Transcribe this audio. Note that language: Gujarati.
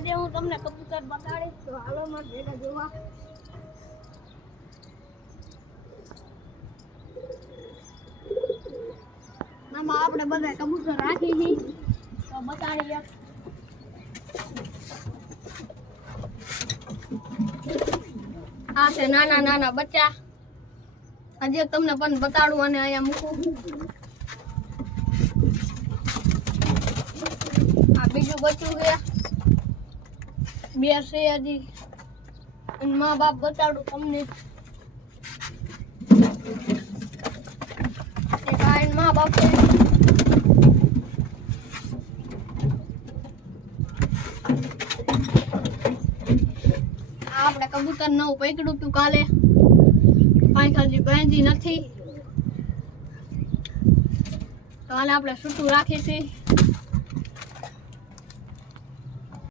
આજે હું તમને કબૂતર બતાડીશ તો હાલો માં ભેગા જોવા નામાં આપણે બધા કબૂતર રાખી છે તો બતાડી લે આ છે નાના નાના બચ્ચા આજે તમને પણ બતાડું અને અહીંયા મૂકું આ બીજું બચ્ચું છે બે છે હજી અને મા બાપ બતાડું તમને એક આ મા બાપ છે આપણે કબૂતર નવું પકડ્યું તું કાલે પાંચ હજી બાંધી નથી તો આને આપણે છૂટું રાખીએ છીએ